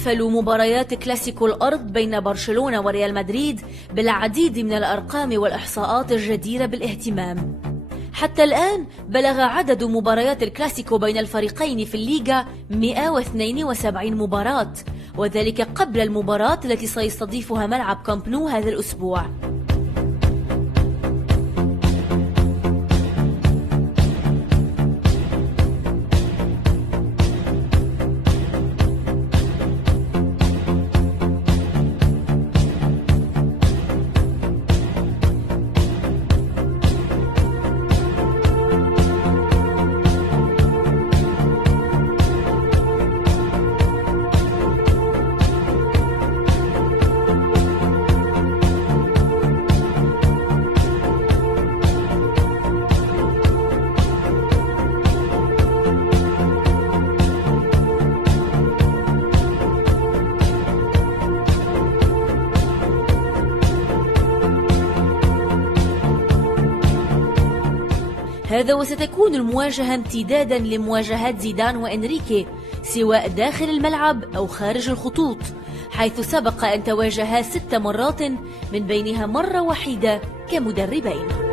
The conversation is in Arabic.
تحفل مباريات كلاسيكو الأرض بين برشلونة وريال مدريد بالعديد من الأرقام والإحصاءات الجديرة بالاهتمام. حتى الآن بلغ عدد مباريات الكلاسيكو بين الفريقين في الليغا 172 مباراة، وذلك قبل المباراة التي سيستضيفها ملعب كامب نو هذا الأسبوع. هذا وستكون المواجهة امتدادا لمواجهات زيدان وإنريكي سواء داخل الملعب أو خارج الخطوط، حيث سبق أن تواجها 6 مرات من بينها مرة وحيدة كمدربين.